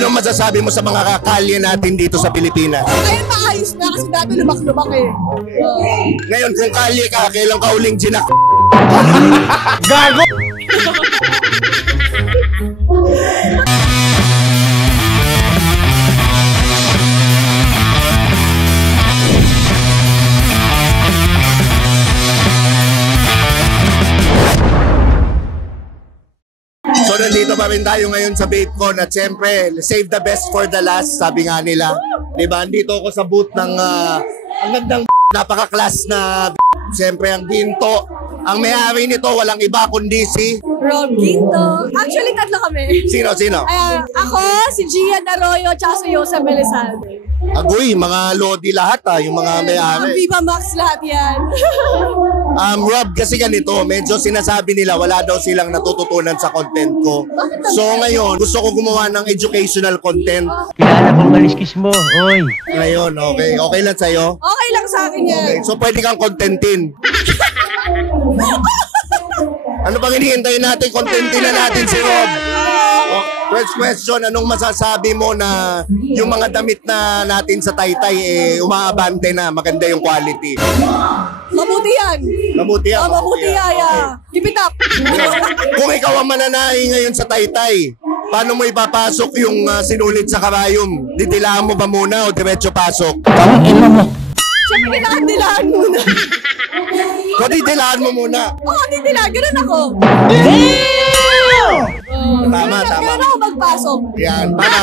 Anong masasabi mo sa mga kakalye natin dito sa Pilipinas? Ngayon maayos na kasi dati lubak-lubak eh. Ngayon kung kalye ka, kailan ka uling ginak? Gago! So nandito pa rin tayo ngayon sa BaitCon at siyempre, save the best for the last, sabi nga nila. Diba, andito ako sa booth ng ang gandang napaka-class na siyempre ang Ginto. Ang may-ari nito, walang iba kundi si Rob Ginto. Actually, tatlo kami. Sino? Ako, si Gian Arroyo, tsaka si Jose Melizalde. Agoy, mga Lodi lahat yung mga may-ari. Viva Max lahat yan. Rob, kasi ganito, medyo sinasabi nila wala daw silang natututunan sa content ko. So ngayon, gusto ko gumawa ng educational content. Kilala kong kaliskis mo, oy. Ngayon, okay. Okay lang sa'yo? Okay lang sa akin yan. Okay, so pwede kang contentin. Ano bang hinihintay natin? Contentin na natin si Rob. First question, anong masasabi mo na yung mga damit na natin sa Taytay umaabante na, maganda yung quality? Mabuti yan. Mabuti yan. Mabuti yan. Keep it up. Kung ikaw ang mananahi ngayon sa Taytay, paano mo ipapasok yung sinulit sa karayom? Ditilaan mo ba muna o diretso pasok? Siyempre, kailangan muna. So ditilaan mo muna. Oo, didilaan. Ganun ako. Tama. Ganun ako magpasok. Yan, tama.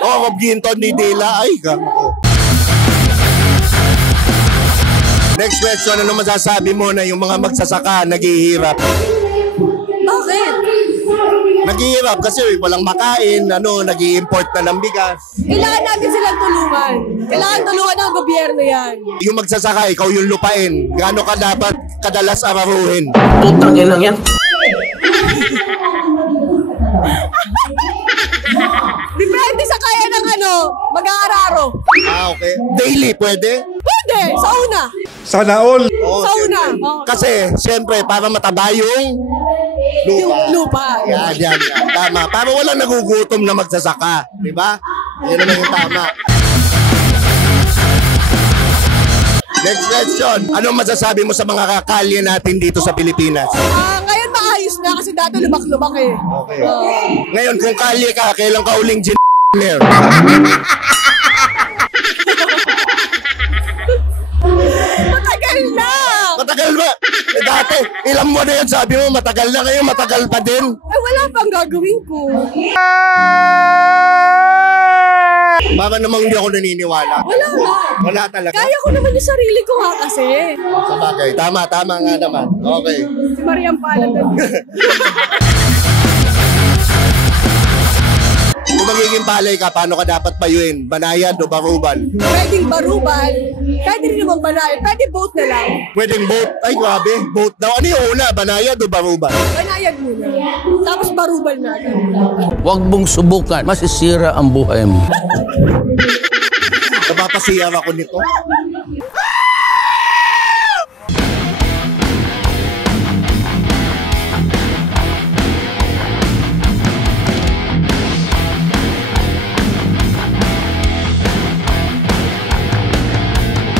Rob Ginto, didila. Ay, gamo. Next question, ano masasabi mo na yung mga magsasaka naghihirap? Bakit? Naghihirap kasi walang makain, nag-i-import na ng bigas. Kailangan natin silang tulungan. Kailangan tulungan ng gobyerno yan. Yung magsasaka, ikaw yung lupain. Gaano ka dapat kadalas araruhin? Putang ina yan. Depende sa kaya ng mag-aararo. Okay. Daily, pwede? Pwede, sa una. Sana all. Oo, Sa una. siyempre. Oo. Kasi, siyempre, para mataba yung lupa. Yung lupa. Yan. Tama. Para walang nagugutom na magsasaka. Di ba? Yan naman yung tama. Next question. Anong masasabi mo sa mga kakalye natin dito sa Pilipinas? Ngayon maayos na kasi dati lubak-lubak eh. Okay. Ngayon, kung kalye ka, kailan ka uling gin****? Matagal na! Matagal ba? Dati, ilang mo na yan sabi mo, matagal na ngayon, matagal pa din. Wala pang gagawin ko. Baka namang hindi ako naniniwala. Wala na. Wala talaga. Kaya ko naman yung sarili ko nga kasi. Sa bagay, tama nga naman. Okay. Si Mariam Palad. Kung magiging palay ka, paano ka dapat payuin? Banayad o barubal? Pwedeng barubal. Pwede rin naman banayad. Pwede boat na lang. Pwedeng boat? Ay, grabe. Boat daw. Ano yung una? Banayad o barubal? Banayad muna. Tapos barubal na. Huwag mong subukan, masisira ang buhay mo. Napapasiyar ako nito.